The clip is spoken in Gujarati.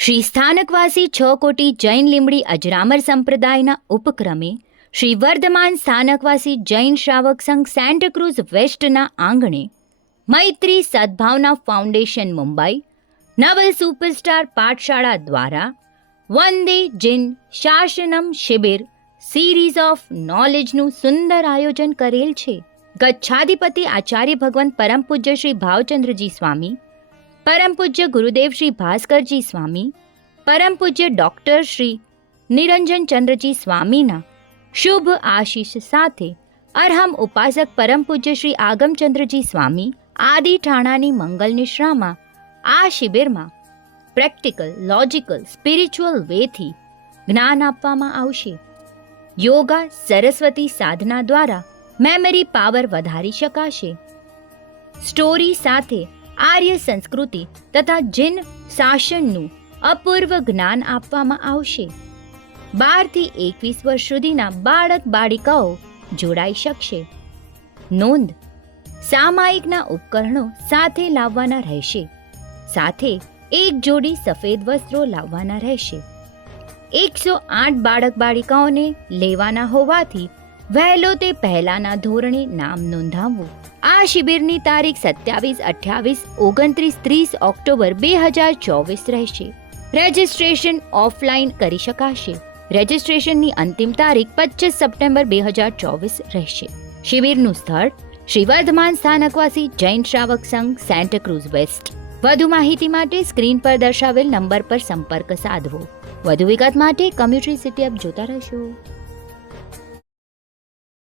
શ્રી સ્થાનકવાસી છ કોટી જૈન લીમડી અજરામર સંપ્રદાયના ઉપક્રમે શ્રી વર્ધમાન સ્થાનકવાસી જૈન શ્રાવક સંઘ સેન્ટક્રુઝ વેસ્ટના આંગણે મૈત્રી સદભાવના ફાઉન્ડેશન મુંબઈ, નવલ સુપરસ્ટાર પાઠશાળા દ્વારા વંદે જિન શાસનમ શિબિર સિરીઝ ઓફ નોલેજનું સુંદર આયોજન કરેલ છે. ગચ્છાધિપતિ આચાર્ય ભગવંત પરમ પૂજ્ય શ્રી ભાવચંદ્રજી સ્વામી પરમ પૂજ્ય ગુરુદેવ શ્રી ભાસ્કરજી સ્વામી, પરમ પૂજ્ય ડૉક્ટર શ્રી નિરંજન ચંદ્રજી સ્વામીના શુભ આશીષ સાથે અરહમ ઉપાસક પરમ પૂજ્ય શ્રી આગમચંદ્રજી સ્વામી આદિ ઠાણાની મંગલ નિશ્રામાં આ શિબિરમાં પ્રેક્ટિકલ, લોજિકલ, સ્પિરિચ્યુઅલ વેથી જ્ઞાન આપવામાં આવશે. યોગા, સરસ્વતી સાધના દ્વારા મેમરી પાવર વધારી શકાશે. સ્ટોરી સાથે આર્ય સંસ્કૃતિ તથા જૈન શાસનનું અપૂર્વ જ્ઞાન આપવામાં આવશે. બારથી એકવીસ વર્ષ સુધીના બાળક બાળિકાઓ જોડાઈ શકશે. નોંધ, સામાયિકના ઉપકરણો સાથે લાવવાના રહેશે. સાથે એક જોડી સફેદ વસ્ત્રો લાવવાના રહેશે. એકસો આઠ બાળક બાળિકાઓને લેવાના હોવાથી વહેલો તે પહેલાના ધોરણે નામ નોંધાવવું. આ શિબિરની તારીખ સત્યાવીસ, અઠ્યાવીસ, ઓગણત્રીસ, ત્રીસ ઓક્ટોબર બે હજાર ચોવીસ રહેશે. રજિસ્ટ્રેશન ઓફલાઈન કરી શકાશે. રજિસ્ટ્રેશનની અંતિમ તારીખ પચીસ સપ્ટેમ્બર બે હજાર ચોવીસ રહેશે. શિબિરનું સ્થળ શ્રી વર્ધમાન સ્થાનકવાસી જૈન શ્રાવક સંઘ સેન્ટાક્રુઝ વેસ્ટ. વધુ માહિતી માટે સ્ક્રીન પર દર્શાવેલ નંબર પર સંપર્ક સાધવો. વધુ વિગત માટે કમ્યુટરી સિટી એપ જોતા રહેશો.